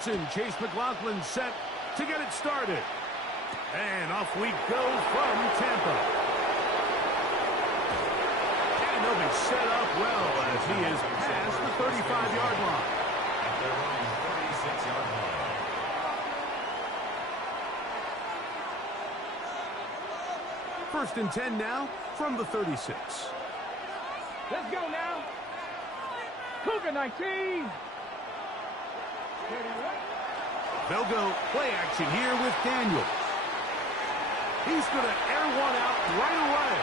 Chase McLaughlin set to get it started. And off we go from Tampa. And they'll be set up well as he is past the 35-yard line. At their own 36-yard line. First and 10 now from the 36. Let's go now. Cougar 19. They'll go play action here with Daniels. He's going to air one out right away.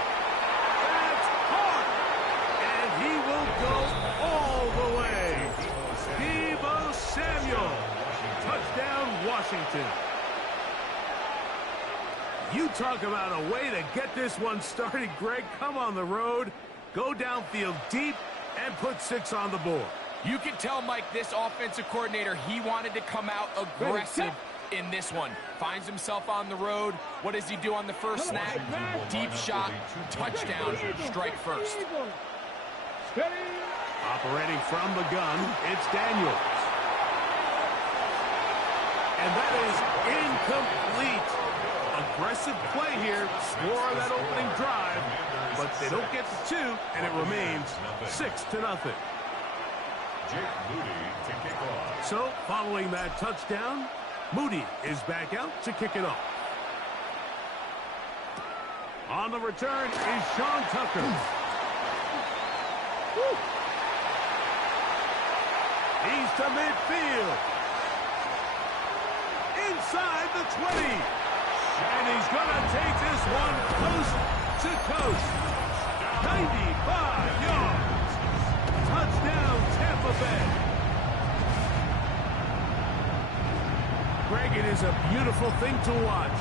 That's hard. And he will go all the way. Deebo Samuel. Touchdown, Washington. You talk about a way to get this one started, Greg. Come on the road, go downfield deep, and put 6 on the board. You can tell, Mike, this offensive coordinator, he wanted to come out aggressive in this one. Finds himself on the road. What does he do on the first snap? Deep shot, touchdown, strike first. Operating from the gun, it's Daniels. And that is incomplete. Aggressive play here, score that opening drive, but they don't get to 2, and it remains 6-0. Jake Moody to kick off. So, following that touchdown, Moody is back out to kick it off. On the return is Sean Tucker. Woo. He's to midfield. Inside the 20. And he's going to take this one coast to coast. 95 yards. Touchdown, Tampa Bay. Greg, it is a beautiful thing to watch.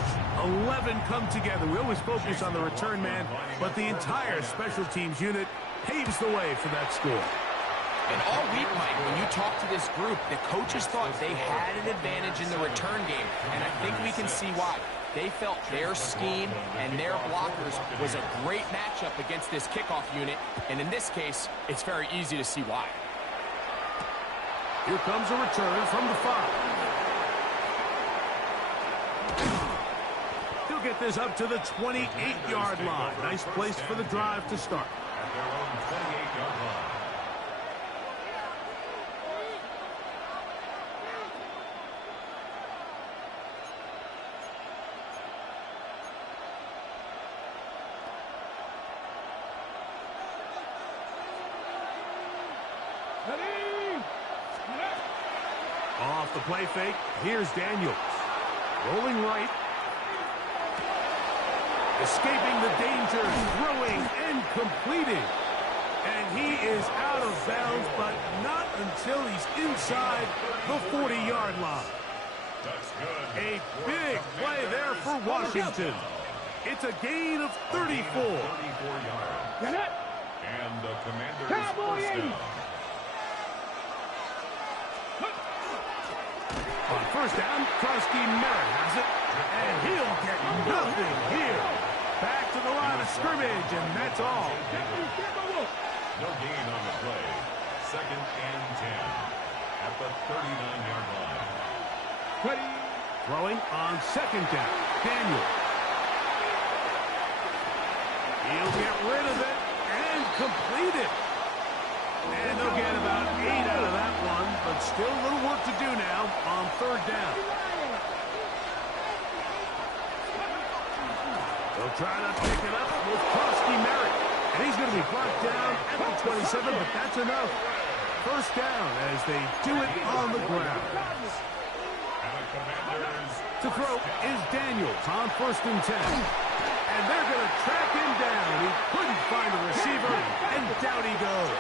11 come together. We always focus on the return man, but the entire special teams unit paves the way for that score. And all week, Mike, when you talk to this group, the coaches thought they had an advantage in the return game, and I think we can see why. They felt their scheme and their blockers was a great matchup against this kickoff unit, and in this case, it's very easy to see why. Here comes a return from the 5. He'll get this up to the 28-yard line. Nice place for the drive to start. At their own 28-yard line. Off the play fake, here's Daniels. Rolling right. Escaping the danger, throwing and completing. And he is out of bounds, but not until he's inside the 40-yard line. That's good. A big play there for Washington. It's a gain of 34. 34 yards. And the Commanders first down. On first down, Krusty Merritt has it, and he'll get nothing here. Back to the line of scrimmage, and that's all. No gain on the play. 2nd and 10 at the 39-yard line. Throwing on 2nd down, Daniel. He'll get rid of it and complete it. And they'll get about 8 out of that one, but still a little work to do now on 3rd down. They'll try to pick it up with Krusty Merritt. And he's going to be brought down at the 27, but that's enough. First down as they do it on the ground. To throw is Daniels on 1st and 10. And they're going to track him down. He couldn't find a receiver, and down he goes.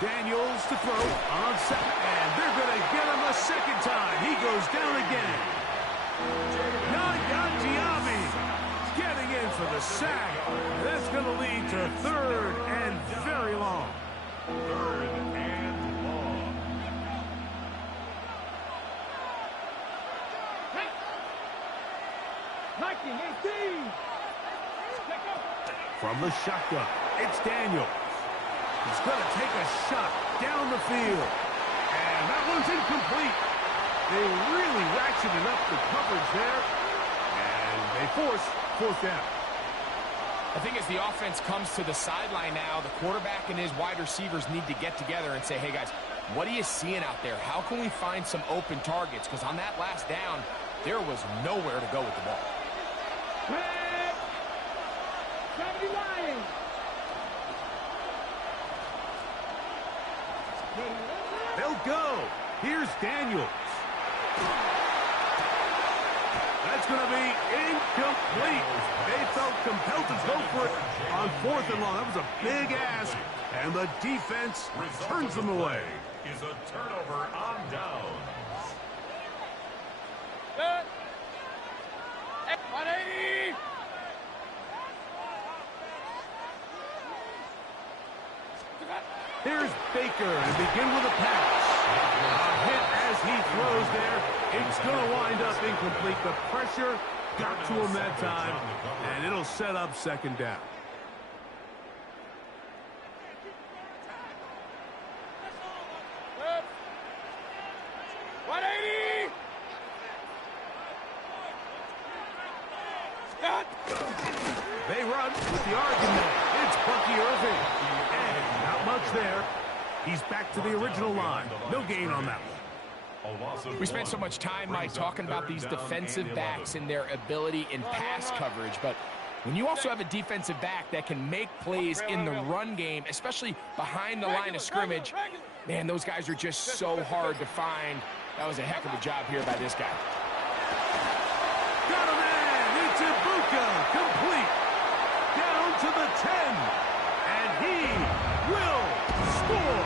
Daniels to throw on 2nd, and they're going to get him a 2nd time. He goes down again. Yaya Diaby getting in for the sack. That's going to lead to 3rd and very long. 3rd and long. From the shotgun, It's Daniel. He's going to take a shot down the field. And that one's incomplete. They really ratcheted up the coverage there. And they force fourth down. I think as the offense comes to the sideline now, the quarterback and his wide receivers need to get together and say, hey, guys, what are you seeing out there? How can we find some open targets? Because on that last down, there was nowhere to go with the ball. Red 79. They'll go. Here's Daniels. That's going to be incomplete. They felt compelled to go for it on 4th and long. That was a big ask, and the defense turns them away. Is a turnover on downs. Good. 180. Here's Baker and begin with a pass. A hit as he throws there. It's going to wind up incomplete. The pressure got to him that time, and it'll set up second down. Good. 180. Got. They run with the argument. It's Bucky Irving. And not much there. He's back to the original line. No gain on that one. We spent so much time, Mike, talking about these defensive backs and their ability in pass coverage, but when you also have a defensive back that can make plays in the run game, especially behind the line of scrimmage, man, those guys are just so hard to find. That was a heck of a job here by this guy. Got a man. It's Ibuka. Complete. Down to the 10. And he will score.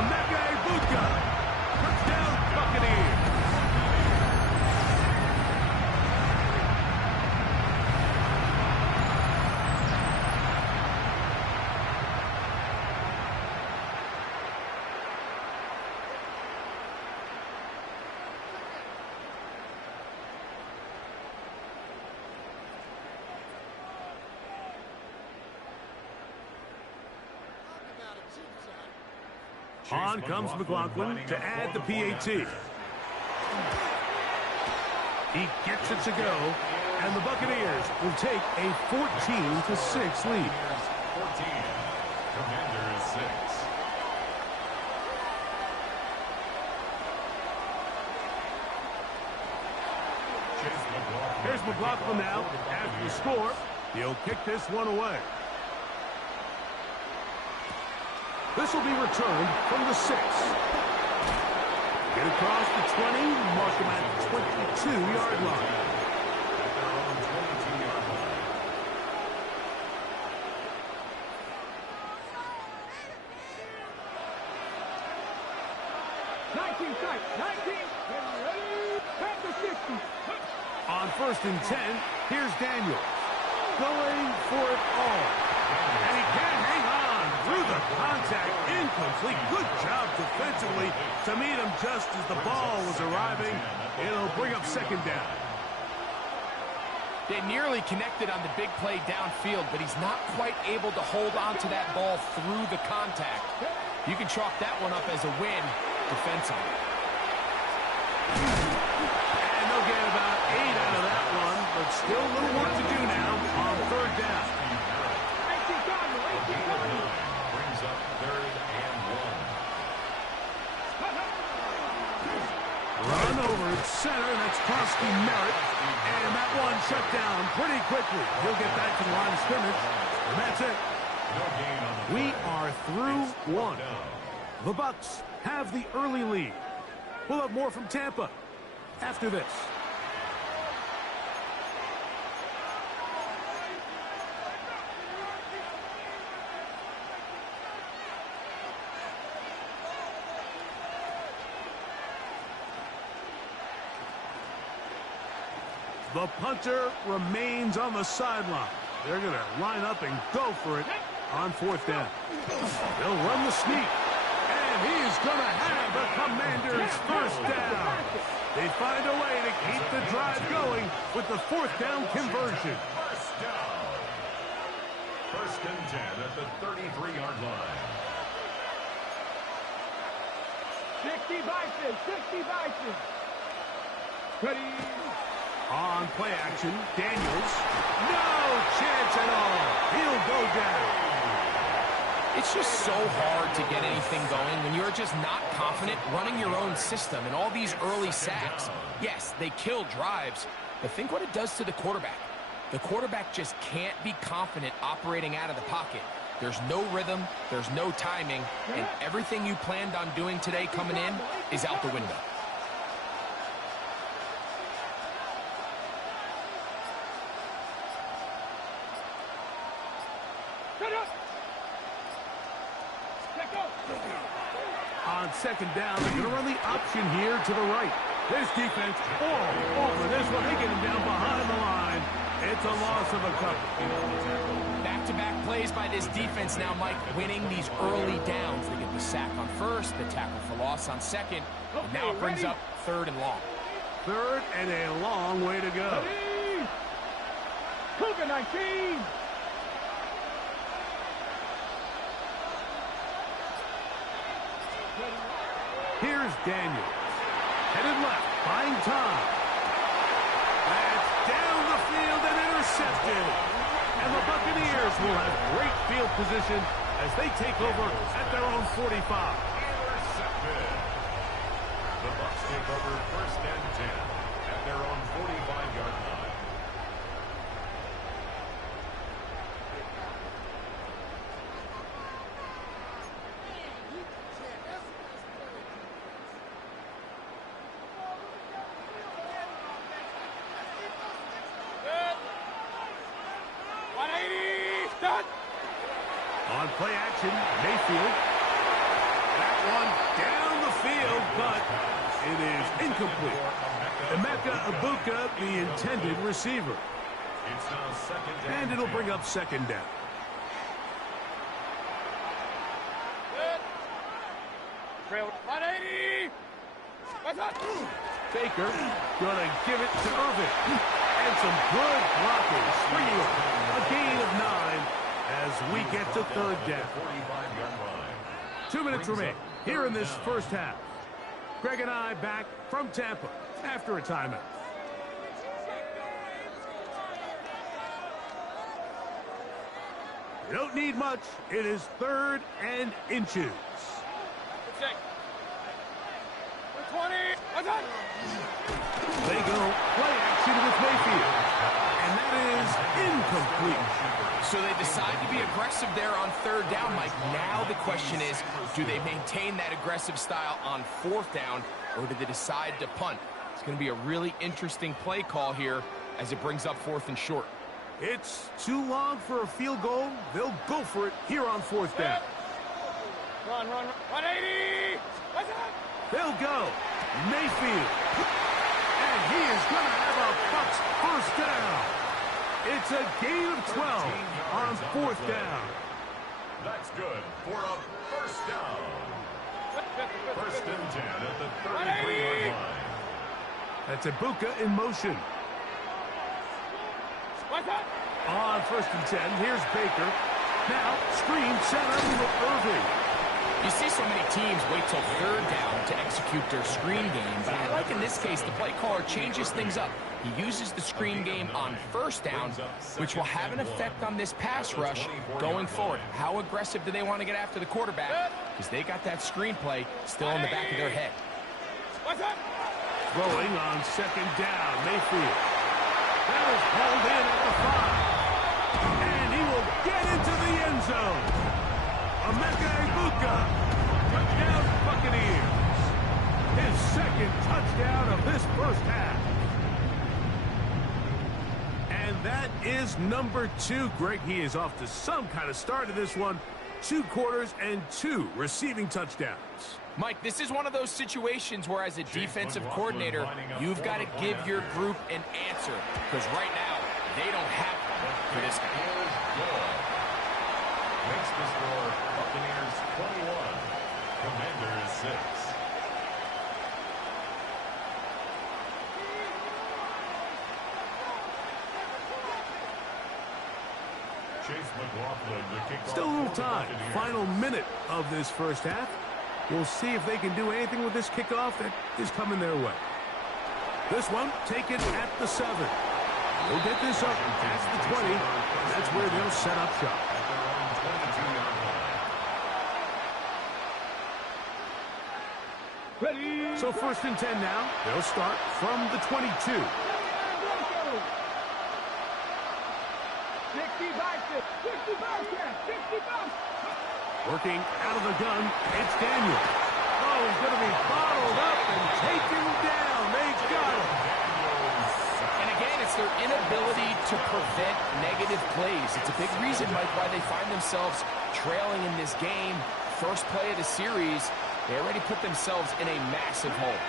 Emeka Ibuka. Touchdown, Buccaneers. On comes McLaughlin to add the PAT. He gets it to go, and the Buccaneers will take a 14-6 lead. 14. Commanders 6. Here's McLaughlin now. After the score, he'll kick this one away. This will be returned from the 6. Get across the 20, mark him at the 22-yard line. At their own 22-yard line. On 1st and 10, here's Daniel. Going for it all. And he can't hang on through the contact. Incomplete. Good job defensively to meet him just as the ball was arriving. It'll bring up second down. They nearly connected on the big play downfield, but he's not quite able to hold on to that ball through the contact. You can chalk that one up as a win defensively. And they'll get about 8 out of that one, but still a little work to do now on 3rd down. Brings up 3rd and 1. Run over at center. That's Koski Merritt. And that one shut down pretty quickly. He'll get back to the line of scrimmage. And that's it. No gain on the We play. are through one. Down. The Bucs have the early lead. We'll have more from Tampa after this. The punter remains on the sideline. They're going to line up and go for it on 4th down. They'll run the sneak. And he's going to have the Commanders' 1st down. They find a way to keep the drive going with the 4th down conversion. First and 10 at the 33-yard line. 60 Bison, 60 Bison. Ready. On play action, Daniels. No chance at all. He'll go down. It's just so hard to get anything going when you're just not confident running your own system and all these early sacks. Yes, they kill drives, but think what it does to the quarterback. The quarterback just can't be confident operating out of the pocket. There's no rhythm, there's no timing, and everything you planned on doing today coming in is out the window. On second down, they're going to run the option here to the right. This defense all over this one. They get him down behind the line. It's a loss of a couple. Back-to-back plays by this defense now, Mike, winning these early downs. They get the sack on first, the tackle for loss on second, and now it brings up third and long. Third and a long way to go. Cougar 19. Here's Daniels. Headed left, buying time. That's down the field and intercepted. And the Buccaneers will have great field position as they take over at their own 45. Intercepted. The Bucs take over first and 10 at their own 45-yard line. On play action, Mayfield. That one down the field, but it is incomplete. Emeka Ibuka, the intended receiver. It's now second down. And it'll bring up second down. Baker gonna give it to Irvin. And some good blocking. Springing a gain of 9 as we get to third down. 45-yard line. 2 minutes remain here in this first half. Greg and I back from Tampa after a timeout. You don't need much. It is third and inches. 20. They go play action with Mayfield. And that is incomplete. So they decide to be aggressive there on third down, Mike. Now the question is, do they maintain that aggressive style on fourth down, or do they decide to punt? It's going to be a really interesting play call here as it brings up fourth and short. It's too long for a field goal. They'll go for it here on fourth down. Run. 180. They'll go. Mayfield. And he is going to have a Bucs first down. It's a gain of 12 on fourth down. That's good for a first down. First and 10 at the 33-yard line. That's Ibuka in motion. On first and 10, here's Baker. Now, screen center with Irving. You see so many teams wait till third down to execute their screen game, but I like in this case the play caller changes things up. He uses the screen game on first down, which will have an effect on this pass rush going forward. How aggressive do they want to get after the quarterback? Because they got that screen play still in the back of their head. Throwing on second down, Mayfield. That is hauled in at the 5. And he will get into the end zone. Emeka Ibuka, touchdown Buccaneers. His second touchdown of this first half. And that is number 2. Greg, he is off to some kind of start to this one. 2 quarters and 2 receiving touchdowns. Mike, this is one of those situations where as a defensive coordinator, you've got to give your group an answer. Because right now, they don't have one for this guy. Makes the score Buccaneers 21, Commanders 6. Still a little time. Final minute of this first half. We'll see if they can do anything with this kickoff that is coming their way. This one taken at the 7. We'll get this up past the 20. That's where they'll set up shop. Ready. So 1st and 10 now. They'll start from the 22. 60 by 6. 60 by 10. 60 by. Working out of the gun, it's Daniel. Oh, he's going to be bottled up and taken down. They got him. And again, it's their inability to prevent negative plays. It's a big reason, Mike, why they find themselves trailing in this game. First play of the series, they already put themselves in a massive hole.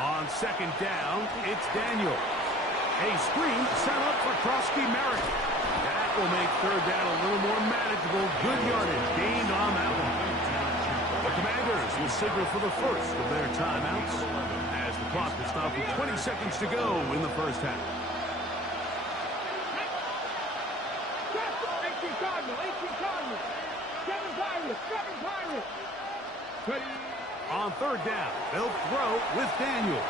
On 2nd down, it's Daniel. A screen set up for Krosky-Merrick. That will make 3rd down a little more manageable. Good yardage gained on that one. The Commanders will signal for the first of their timeouts as the clock will stop with 20 seconds to go in the first half. 18 Cardinal. 18 Cardinal. 7 Pirates. 7 Pirates. Ready. On 3rd down, they'll throw with Daniels.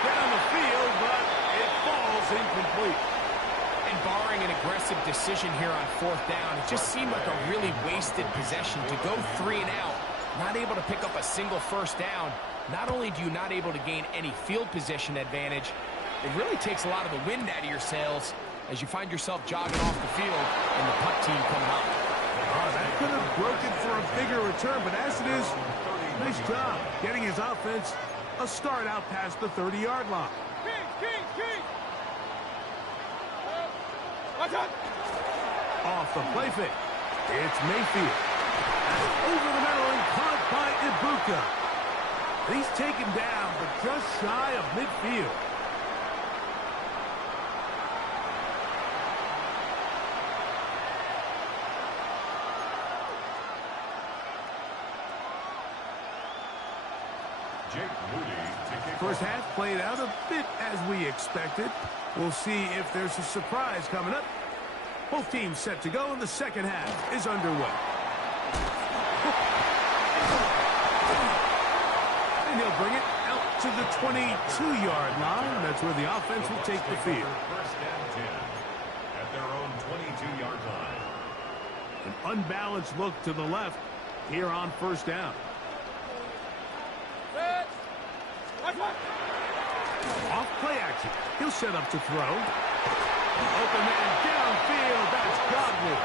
Down the field, but it falls incomplete. And barring an aggressive decision here on 4th down, it just seemed like a really wasted possession to go 3 and out, not able to pick up a single 1st down. Not only do you not able to gain any field position advantage, it really takes a lot of the wind out of your sails as you find yourself jogging off the field and the punt team coming up. That could have broken for a bigger return, but as it is, nice job getting his offense a start out past the 30-yard line. King. Watch out. Off the play fake, it's Mayfield. Over the middle and caught by Ibuka. He's taken down, but just shy of midfield. First half played out a bit as we expected. We'll see if there's a surprise coming up. Both teams set to go, and the second half is underway. And he'll bring it out to the 22-yard line. That's where the offense will take the field. 1st and 10 at their own 22-yard line. An unbalanced look to the left here on 1st down. Off play action. He'll set up to throw. Open man downfield. That's Godwin.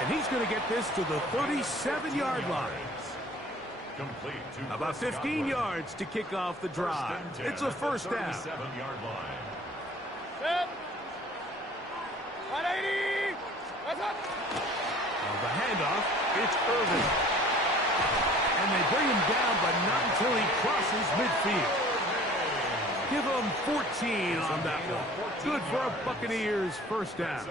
And he's going to get this to the 37-yard line. Complete to About 15 yards to kick off the drive. It's a 1st down. 37-yard line. 180. What's up? On the handoff, it's Irvin. And they bring him down, but not until he crosses midfield. Give him 14 on that one. Good for a Buccaneers 1st down.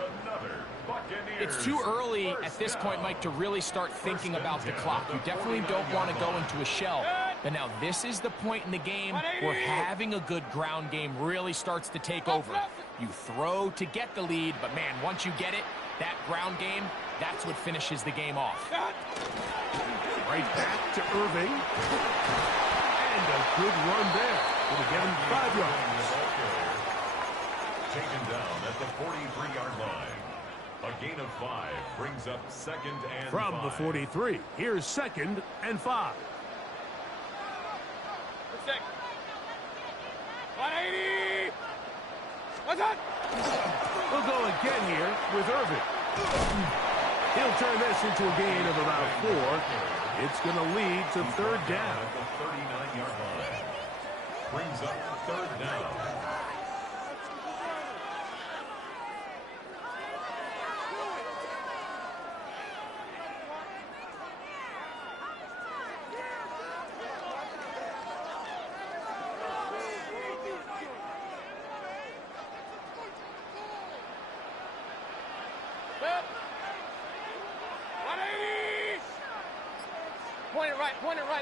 It's too early at this point, Mike, to really start thinking about the clock. You definitely don't want to go into a shell. But now this is the point in the game where having a good ground game really starts to take over. You throw to get the lead, but man, once you get it, that ground game, that's what finishes the game off. Right back to Irving. And a good run there. It'll get him 5 yards. Taken down at the 43-yard line. A gain of 5 brings up 2nd and 5. From the 43, here's 2nd and 5. 180. What's up? We'll go again here with Irving. He'll turn this into a gain of about 4. It's going to lead to 3rd down. At the 39-yard line. Brings up 3rd down.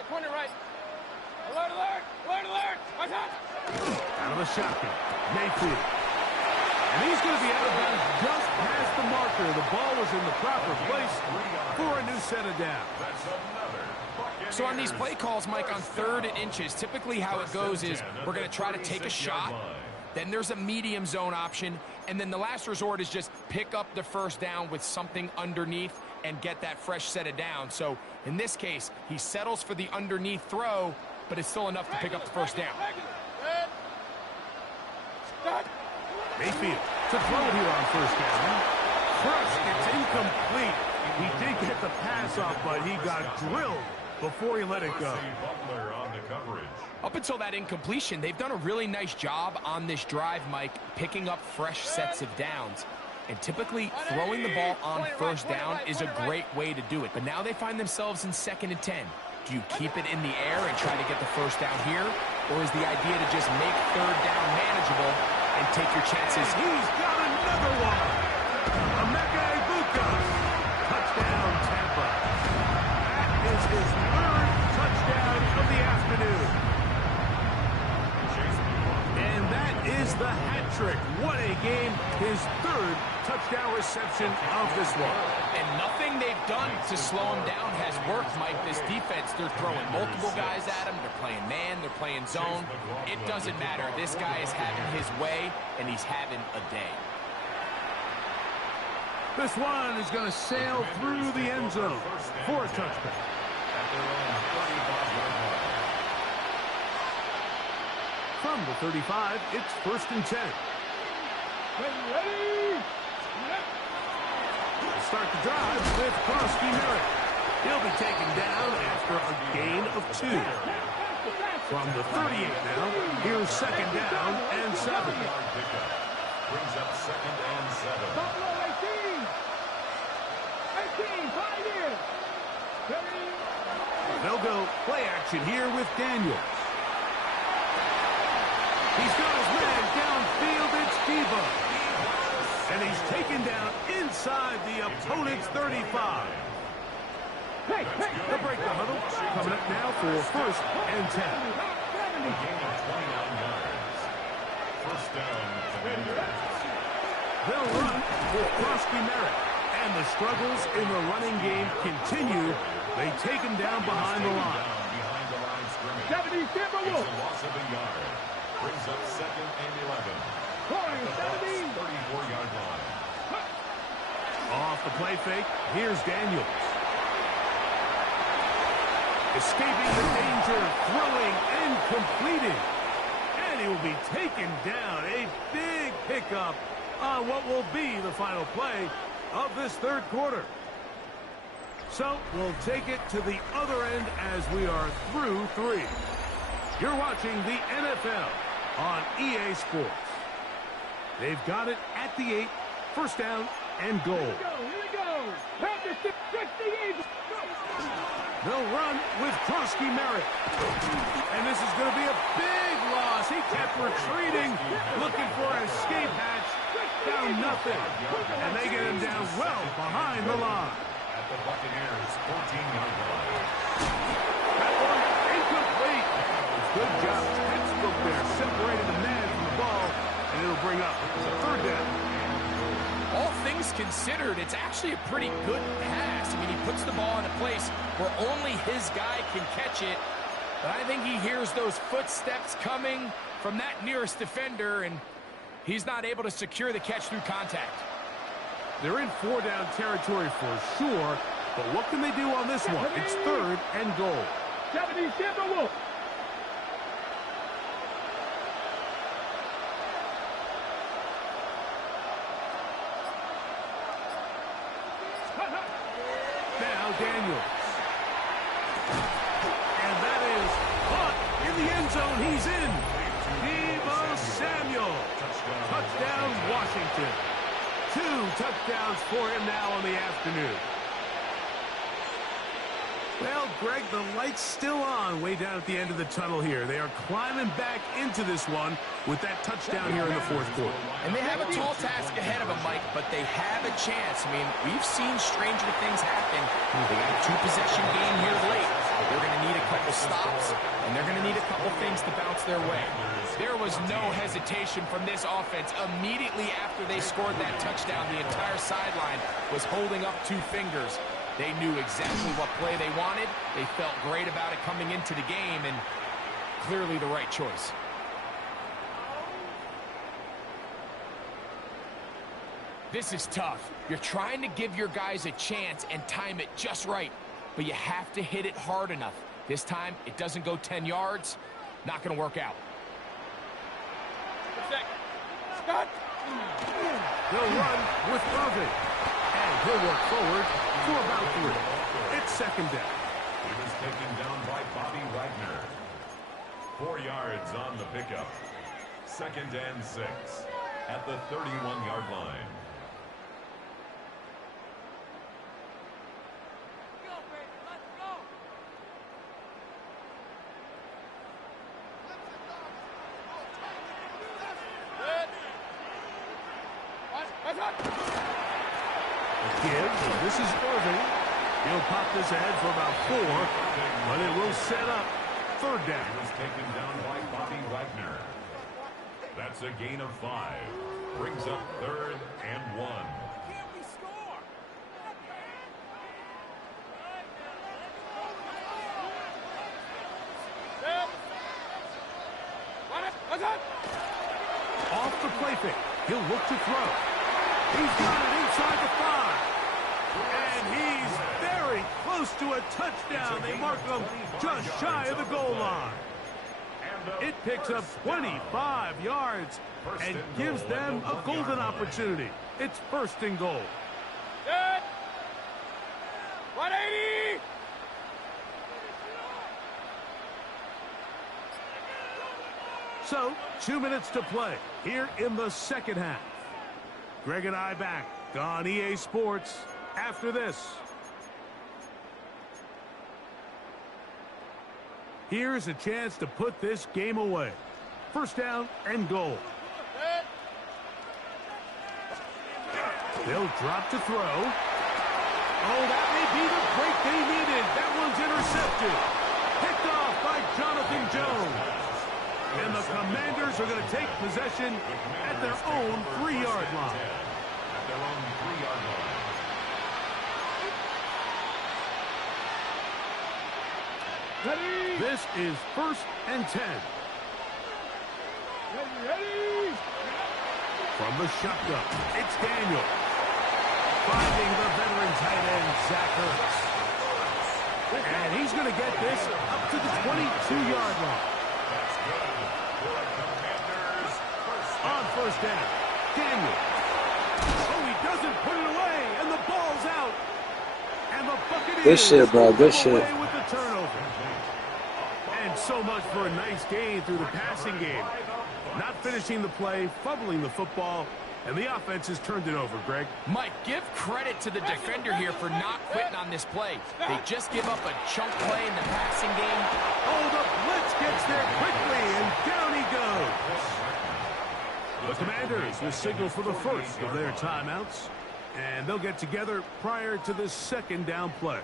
Point it right. Alert. Watch out. Out of the shotgun. Mayfield. And he's going to be out of bounds just past the marker. The ball was in the proper place for a new set of downs. That's another Buccaneers. So on these play calls, Mike, on 3rd and inches, typically how it goes is we're going to try to take a shot. Then there's a medium zone option. And then the last resort is just pick up the first down with something underneath and get that fresh set of downs. So in this case, he settles for the underneath throw, but it's still enough to pick up the first down. Mayfield to throw it here on first down. First, it's incomplete. He did get the pass off, but he got drilled before he let it go. Butler on the coverage. Up until that incompletion, they've done a really nice job on this drive, Mike, picking up fresh sets of downs. And typically, throwing the ball on first down is a great way to do it. But now they find themselves in 2nd and 10. Do you keep it in the air and try to get the first down here? Or is the idea to just make 3rd down manageable and take your chances? He's got another one. Emeka Egbuka. Touchdown, Tampa. That is his 3rd touchdown of the afternoon. And that is the hat trick. What a game. His 3rd touchdown reception of this one. And nothing they've done to slow him down has worked, Mike. This defense, they're throwing multiple guys at him. They're playing man. They're playing zone. It doesn't matter. This guy is having his way, and he's having a day. This one is going to sail through the end zone for a touchback. At their own 35-yard line. From the 35, it's 1st and 10. Ready? Start the drive with Krosky-Merritt. He'll be taken down after a gain of 2. From the 38 now, here's 2nd down and 7. Yard pickup. Brings up 2nd and 7. Buffalo 18. 18, 5 years. They'll go play action here with Daniels. He's got his man downfield. It's Debo. And he's taken down inside the opponent's 35. They'll break the huddle. Coming up now for 1st and 10. A gain of 29 yards. First down, Commanders. They'll run with Krosky-Merritt. And the struggles in the running game continue. They take him down behind the line. Behind the line scrimmage. 70 It's Timberwolves. a loss of a yard. Brings up 2nd and 11. 17. 34-yard line. Off the play fake, here's Daniels. Escaping the danger, throwing and completing. And he will be taken down. A big pickup on what will be the final play of this 3rd quarter. So we'll take it to the other end as we are through 3. You're watching the NFL on EA Sports. They've got it at the 8, 1st down and goal. Here we go. Henderson, 68. They'll run with Krosky-Merritt. And this is going to be a big loss. He kept retreating, looking for an escape hatch. Found nothing. And they get him down well behind the line. At the Buccaneers' 14-yard line. That one incomplete. Good job. Textbook there. Separated the man from the ball. And it'll bring up the 3rd down. All things considered, it's actually a pretty good pass. I mean, he puts the ball in a place where only his guy can catch it. But I think he hears those footsteps coming from that nearest defender, and he's not able to secure the catch through contact. They're in 4-down territory for sure, but what can they do on this one? It's 3rd and goal. 70 Timberwolves. Now Daniels. And that is caught in the end zone. He's in. Deebo Samuel. Touchdown, Washington. 2 touchdowns for him now on the afternoon. Well, Greg, the light's still on way down at the end of the tunnel here. They are climbing back into this one with that touchdown here in the 4th quarter. And they have a tall task ahead of them, Mike, but they have a chance. I mean, we've seen stranger things happen. They got a 2-possession game here late. They're going to need a couple stops, and they're going to need a couple things to bounce their way. There was no hesitation from this offense. Immediately after they scored that touchdown, the entire sideline was holding up 2 fingers. They knew exactly what play they wanted. They felt great about it coming into the game, and clearly the right choice. This is tough. You're trying to give your guys a chance and time it just right, but you have to hit it hard enough. This time, it doesn't go 10 yards. Not going to work out. Scott. They'll run with Irving. And he'll work forward for about 3. It's second down. He was taken down by Bobby Wagner. 4 yards on the pickup. 2nd and 6 at the 31-yard line. This is Irving. He'll pop this ahead for about 4, but it will set up 3rd down. He was taken down by Bobby Wagner. That's a gain of 5. Brings up 3rd and 1. Can we score? Off the play fake. He'll look to throw. He's got it inside the 5. And he's very close to a touchdown. They mark him just shy of the goal line. It picks up 25 yards and gives them a golden opportunity. It's 1st and goal. Good. 180. So, 2 minutes to play here in the second half. Greg and I back on EA Sports after this. Here's a chance to put this game away. 1st down and goal. They'll drop to throw. Oh, that may be the break they needed. That one's intercepted. Picked off by Jonathan Jones. And the Commanders are going to take possession at their own 3-yard line. At their own 3-yard line. Ready. This is 1st and 10. Ready. From the shotgun, it's Daniel. Finding the veteran tight end, Zach Ertz. And he's going to get this up to the 22-yard line. That's good for the Commanders. On 1st down, Daniel. Oh, he doesn't put it away, and the ball's out. And the Buccaneers Good shit, bro. Good shit. away with the turnover. And so much for a nice gain through the passing game. Not finishing the play, fumbling the football, and the offense has turned it over, Greg. Mike, give credit to the defender here for not quitting on this play. They just give up a chunk play in the passing game. Oh, the blitz gets there quickly, and down he goes. The Commanders will signal for the first of their timeouts, and they'll get together prior to this 2nd down play.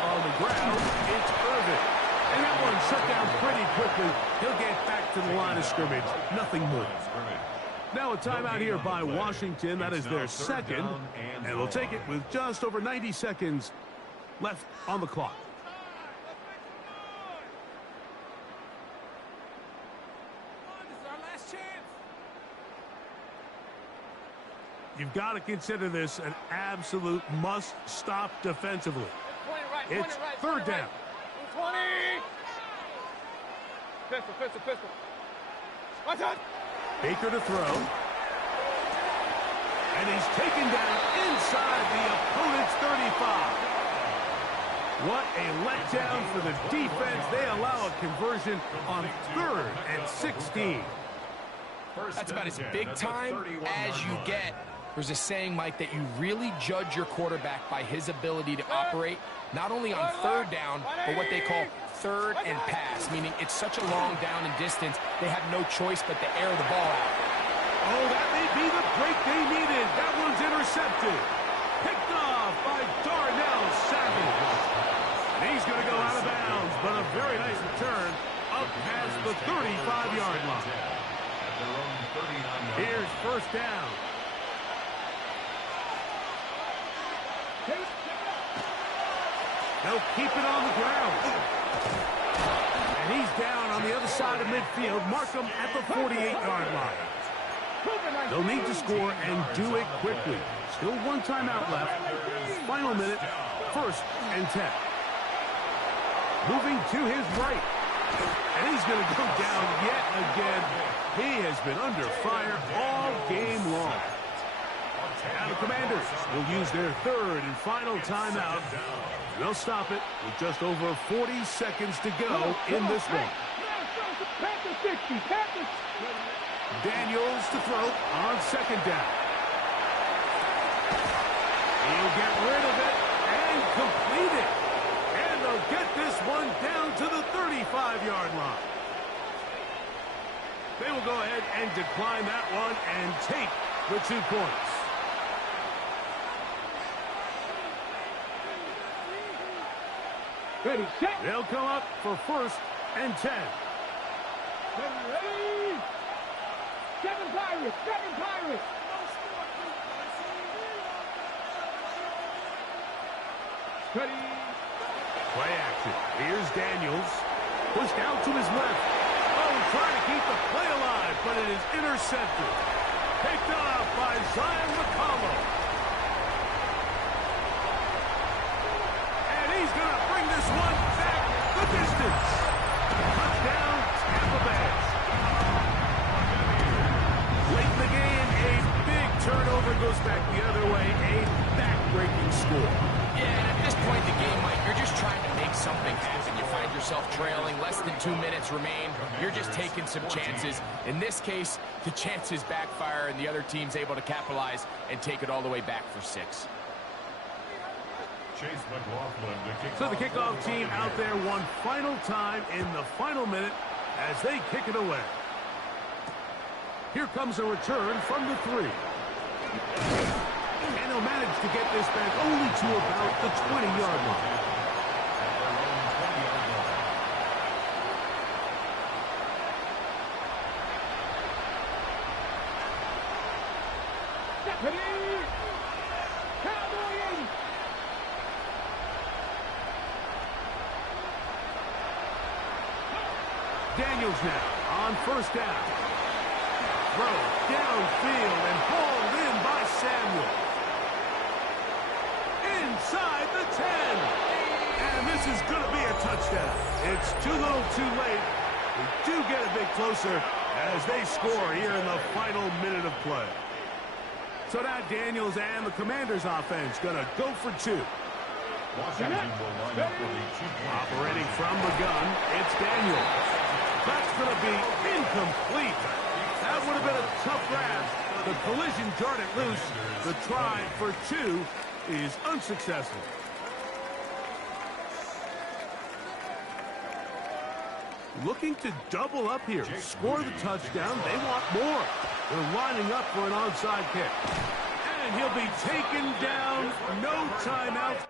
On the ground, it's Irving. And that one shut down pretty quickly. He'll get back to the line of scrimmage. Nothing more. Now a timeout here by Washington. That is their 2nd. And they'll take it with just over 90 seconds left on the clock. You've got to consider this an absolute must-stop defensively. It's 3rd down. 20. Pistol. Watch out. Baker to throw. And he's taken down inside the opponent's 35. What a letdown for the defense. They allow a conversion on 3rd and 16. That's about as big time as you get There's a saying, Mike, that you really judge your quarterback by his ability to operate not only on third down, but what they call third and pass, meaning it's such a long down and distance, they have no choice but to air the ball out. Oh, that may be the break they needed. That one's intercepted. Picked off by Darnell Savage. And he's going to go out of bounds, but a very nice return up past the 35-yard line. Here's first down. They'll keep it on the ground. And he's down on the other side of midfield. Mark him at the 48-yard line. They'll need to score and do it quickly. Still one timeout left. Final minute, 1st and 10. Moving to his right. And he's going to go down yet again. He has been under fire all game long. Now the Commanders will use their 3rd and final timeout. They'll stop it with just over 40 seconds to go in this one. Daniels to throw on 2nd down. He'll get rid of it and complete it. And they'll get this one down to the 35-yard line. They will go ahead and decline that one and take the 2 points. Ready, set. They'll come up for 1st and 10. Ready. 7 Pirates, 7 Pirates. Ready. Play action. Here's Daniels. Pushed out to his left. Oh, trying to keep the play alive, but it is intercepted. Picked off by Zion McCollum. And he's going to bring this one back the distance. Touchdown, Tampa Bay. Late in the game, a big turnover goes back the other way. A back-breaking score. Yeah, at this point in the game, Mike, you're just trying to make something happen. You find yourself trailing, less than 2 minutes remain. You're just taking some chances. In this case, the chances backfire, and the other team's able to capitalize and take it all the way back for 6. So the kickoff team out there one final time in the final minute as they kick it away. Here comes a return from the 3. And they'll manage to get this back only to about the 20-yard line. Daniels now on 1st down. Throw downfield and hauled in by Samuel. Inside the 10. And this is going to be a touchdown. It's too little too late. We do get a bit closer as they score here in the final minute of play. So now Daniels and the Commanders offense going to go for 2. Operating from the gun, it's Daniels. That's going to be incomplete. That would have been a tough grab. The collision jarred it loose. The try for 2 is unsuccessful. Looking to double up here. Score the touchdown. They want more. They're lining up for an onside kick. And he'll be taken down. No timeout.